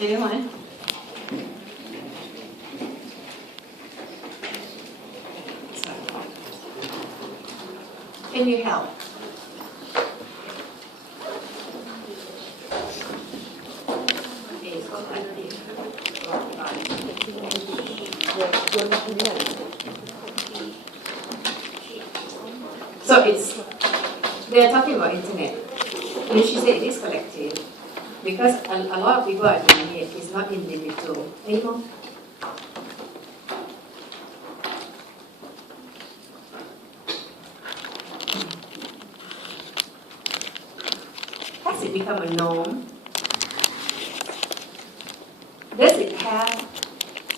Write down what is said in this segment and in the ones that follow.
Anyone? Can you help? So they are talking about internet. And she said it is collective because a lot of people are doing it. It's not individual anymore. Has it become a norm? Does it have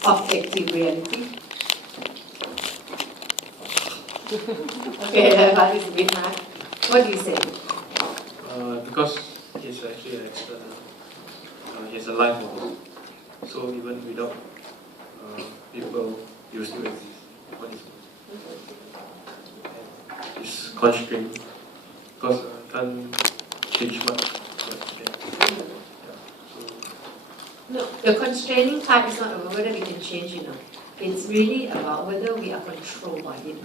objective reality? Okay, that is a bit hard. What do you say? Because he's actually an external. He has a life model. So even without people, he will still exist on his own. It's constrained because can't change much. No, the constraining part is not about whether we can change it. It's really about whether we are controlled by it.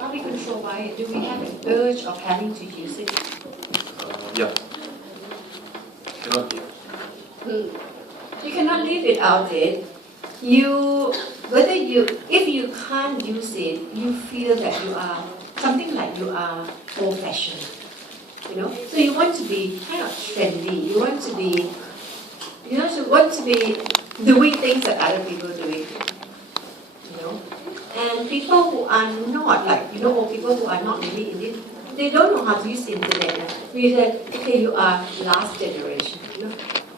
Are we controlled by it? Do we have an urge of having to use it? Yeah. Cannot be. You cannot live without it. If you can't use it, you feel that you are something like you are old-fashioned. So you want to be kind of trendy. You want to be doing things that other people are doing. And people who are not people who are not really in it, they don't know how to use the internet. We say, okay, you are last generation.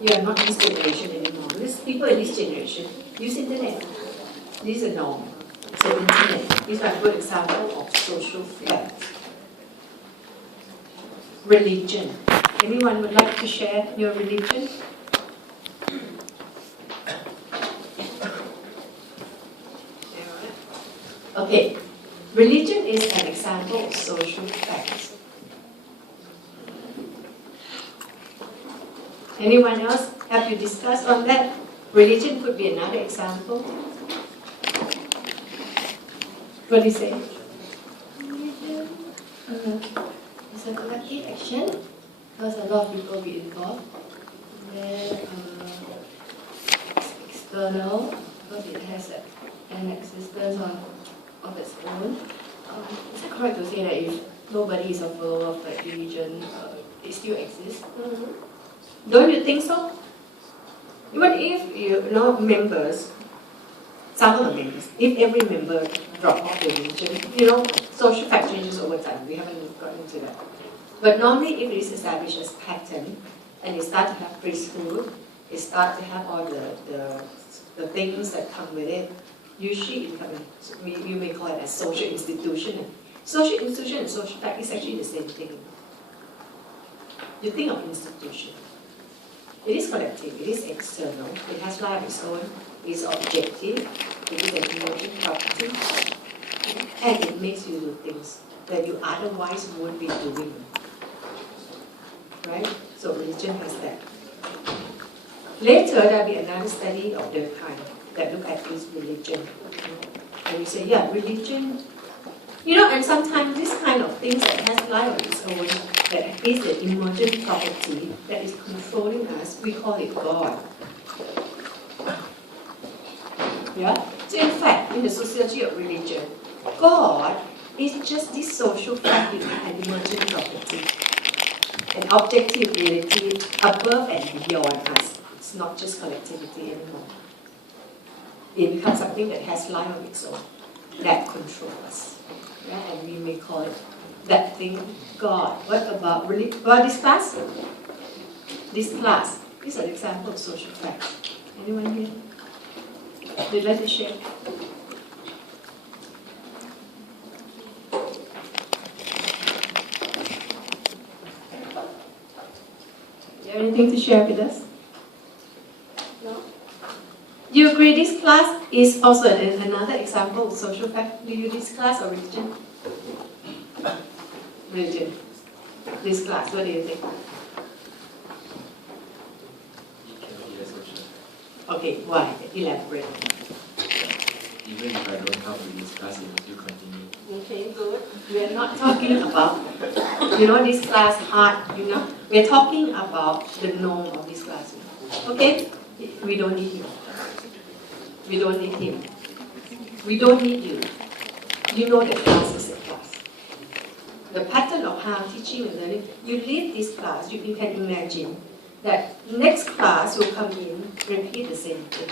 You are not this generation anymore. These people in this generation use internet. This is a norm. So internet is a good example of social fact. Religion. Anyone would like to share your religion? Okay, religion is an example of social fact. Anyone else have to discuss on that? Religion could be another example. What do you say? Religion is a collective action because a lot of people will be involved. Then it's external because it has an existence of its own. Is it correct to say that if nobody is a follower of that religion, it still exists? Don't you think so? Even if members, some of the members, if every member drop off the religion, social fact changes over time. We haven't gotten into that. But normally, if it is established as pattern, and you start to have priesthood, you start to have all the things that come with it. Usually, you may call it a social institution. Social institution and social fact is actually the same thing. You think of institution. It is collective, it is external, it has life of its own, it is objective, it is an emergent property, and it makes you do things that you otherwise wouldn't be doing. Right? So religion has that. Later, there'll be another study of the kind that look at this religion. And you say, yeah, religion, and sometimes this kind of things that has life of its own, that is an emergent property that is controlling us, we call it God. Yeah? So in fact, in the sociology of religion, God is just this social fact, an emergent property, an objective reality above and beyond us. It's not just collectivity anymore. It becomes something that has life of its own, that controls us. Yeah? And we may call it that thing God. What about this class? This class is an example of social fact. Anyone here? Would you like to share? Do you have anything to share with us? No? Do you agree this class is also another example of social fact? Do you this class or religion? Religion. This class, what do you think? Okay, why? Elaborate. Even if I don't come to this class, it will still continue. Okay, good. We are not talking about, this class hard, We are talking about the norm of this class. Okay? We don't need him. We don't need him. We don't need you. You know the class is a class. The pattern of how teaching and learning, you leave this class, you can imagine that next class will come in, repeat the same thing.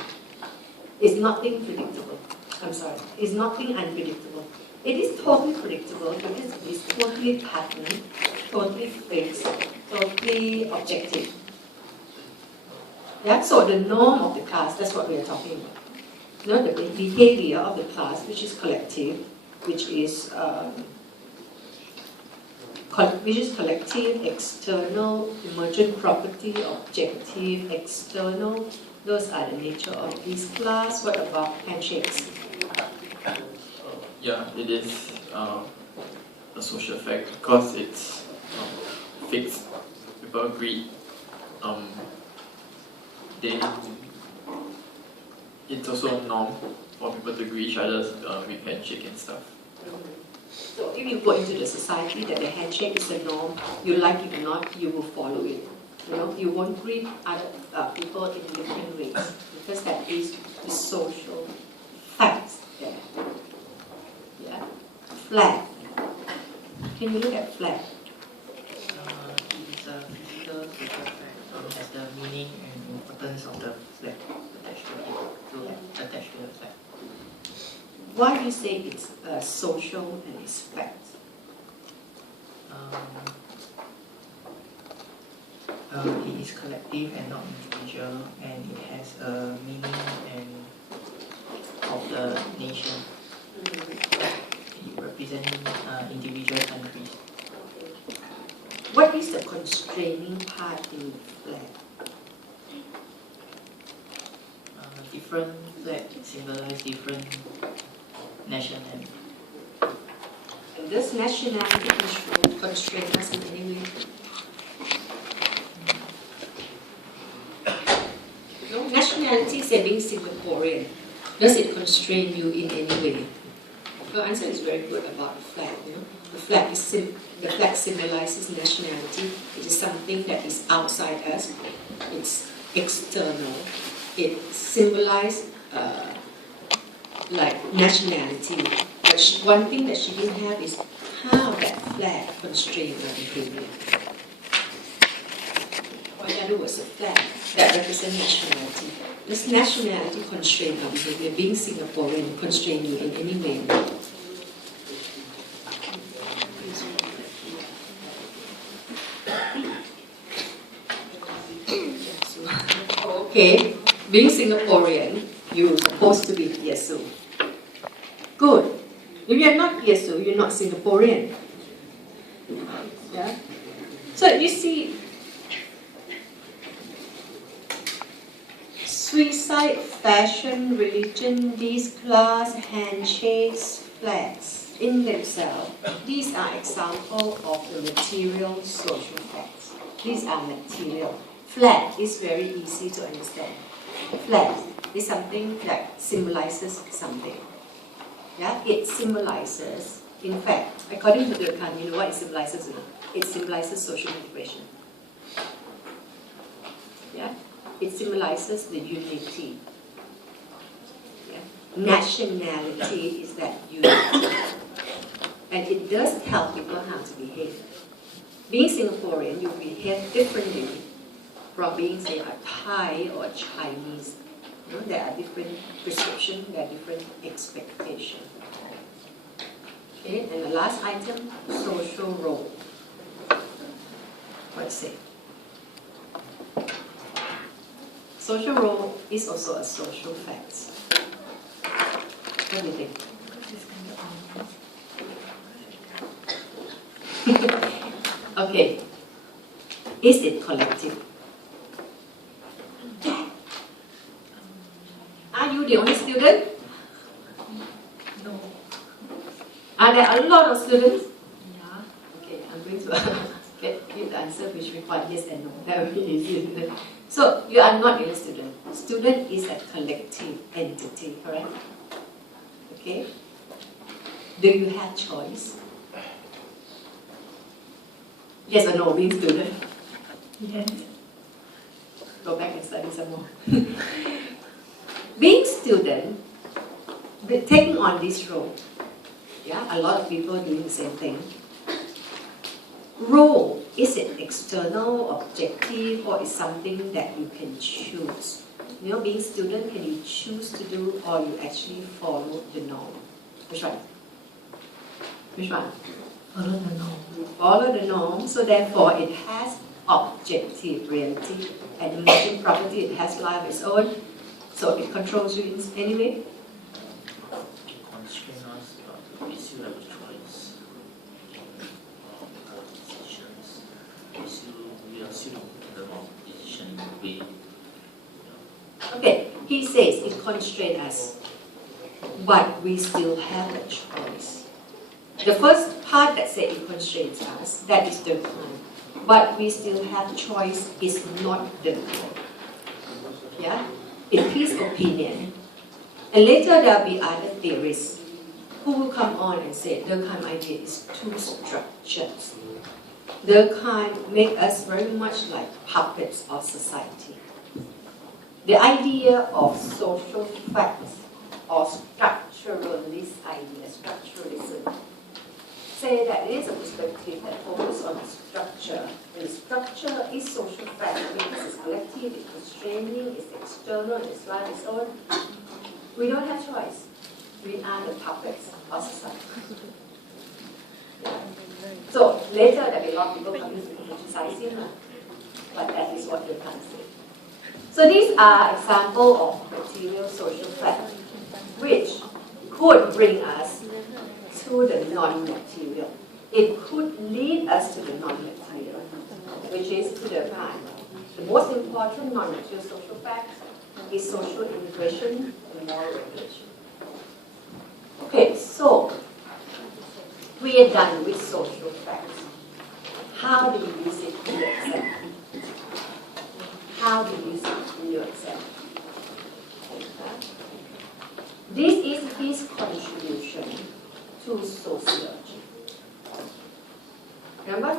It's nothing predictable. I'm sorry. It's nothing unpredictable. It is totally predictable because it is totally patterned, totally fixed, totally objective. Yeah, so the norm of the class, that's what we are talking about. The behavior of the class, which is collective, which is collective, external, emergent property, objective, external. Those are the nature of this class. What about handshakes? Yeah, it is a social fact because it's fixed. People agree. It's also a norm for people to greet each other with handshake and stuff. So if you go into the society that the handshake is a norm, you like it or not, you will follow it. You won't greet other people in different ways because that is the social facts there. Yeah, flag. Can you look at flag? It is a physical social fact, has the meaning and importance of the flag attached to the flag. Why do you say it's social and it's fact? It is collective and not individual, and it has a meaning and of the nation. It representing individual countries. What is the constraining part in flag? Different flag symbolize different nationality. And does nationality constrain us in any way? No, nationality say being Singaporean. Does it constrain you in any way? Your answer is very good about the flag. The flag symbolizes nationality. It is something that is outside us. It's external. It symbolizes like nationality. But one thing that she didn't have is how that flag constrained her behavior. Or in other words, a flag that represents nationality. Does nationality constrain our behavior? Being Singaporean constrain you in any way? Okay, being Singaporean, you're supposed to be Yesu. Good. If you're not Yesu, you're not Singaporean. Yeah? So you see, suicide, fashion, religion, these class, handshakes, flags, in themselves, these are examples of the material social facts. These are material. Flag is very easy to understand. Flag is something that symbolizes something. Yeah, it symbolizes, in fact, according to Durkheim, you know what it symbolizes? It symbolizes social integration. Yeah, it symbolizes the unity. Yeah? Nationality is that unity, and it does tell people how to behave. Being Singaporean, you behave differently from being, say, a Thai or a Chinese. There are different prescriptions, there are different expectations. Okay, and the last item, social role. What's it? Social role is also a social fact. What do you think? Okay. Is it collective? Are you the only student? No. Are there a lot of students? Yeah. Okay, I'm going to give the answer which requires yes and no. That will be easy. So, you are not a student. Student is a collective entity, correct? Okay? Do you have choice? Yes or no, being student? Yes. Go back and study some more. Being student, taking on this role, yeah, a lot of people doing the same thing. Role, is it external, objective, or is something that you can choose? You know, being student, can you choose to do, or you actually follow the norm? Which one? Which one? Follow the norm. You follow the norm, so therefore it has objective reality. Animation property, it has life of its own, so it controls you in any way. Constrain us, but we still have a choice in our decisions. We are still in the decision way. Okay, he says it constrains us, but we still have a choice. The first part that says it constrains us, that is the crime. But we still have choice is not the crime. Yeah? In his opinion. And later there'll be other theorists who will come on and say Durkheim idea is too structured. Durkheim make us very much like puppets of society. The idea of social facts or structuralist idea, structuralism, say that it is a perspective that focuses on structure. And structure is social fact because it's collective, it's constraining, it's external, it's life, its own. We don't have choice. We are the puppets of society. Yeah. So later there will be a lot of people coming to criticize him, but that is what they can say. So these are examples of material social facts which could bring us to the non-material. It could lead us to the non-material, which is to the kind. The most important non-material social fact is social integration and moral regulation. Okay, so we are done with social facts. How do we use it in your exam? How do you use it in your exam? This is his contribution to sociology. Remember?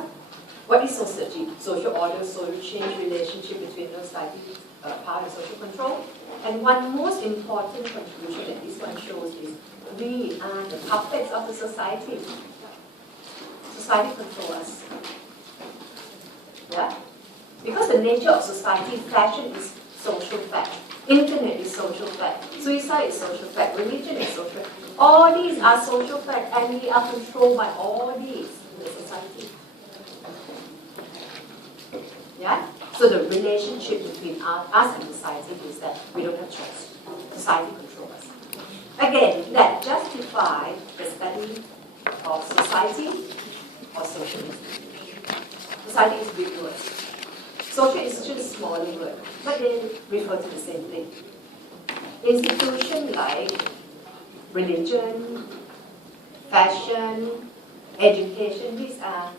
What is sociology? Social order, social change, relationship between society, power and social control. And one most important contribution that this one shows is we are the puppets of the society. Society controls us. Yeah? Because the nature of society, fashion is social fact. Internet is social fact. Suicide is social fact. Religion is social fact. All these are social facts, and we are controlled by all these in the society. Yeah? So the relationship between us and society is that we don't have choice. Society controls us. Again, that justifies the study of society or social institution. Society is big word. Social institution is smaller word, but they refer to the same thing. Institution like religion, fashion, education, these are,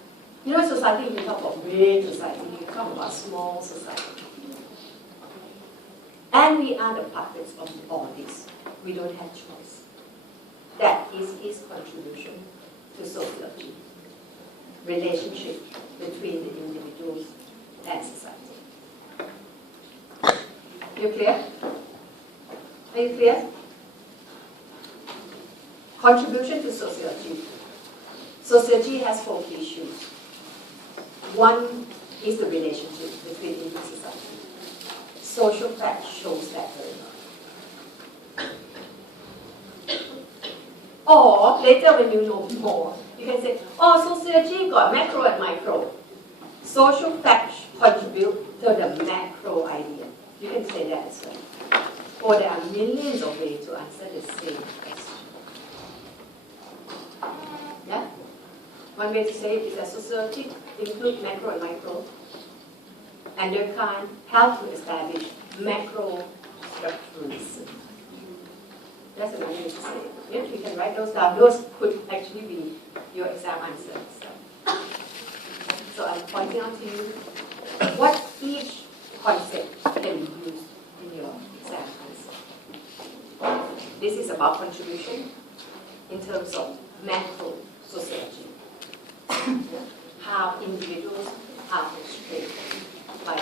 you know, society, we talk about big society, we talk about small society. And we are the puppets of all this. We don't have choice. That is his contribution to sociology. Relationship between the individuals and society. You clear? Are you clear? Contribution to sociology. Sociology has 4 issues. One is the relationship between individual society. Social fact shows that very well. Or later when you know more, you can say, oh, sociology got macro and micro. Social facts contribute to the macro idea. You can say that as well. Or there are millions of ways to answer the same question. Yeah? One way to say it is that sociology includes macro and micro. And they can help to establish macro structuralism. That's another way to say it. If you can write those down, those could actually be your exam answers. So I'm pointing out to you what each concept can be used in your This is about contribution in terms of macro society. How individuals participate by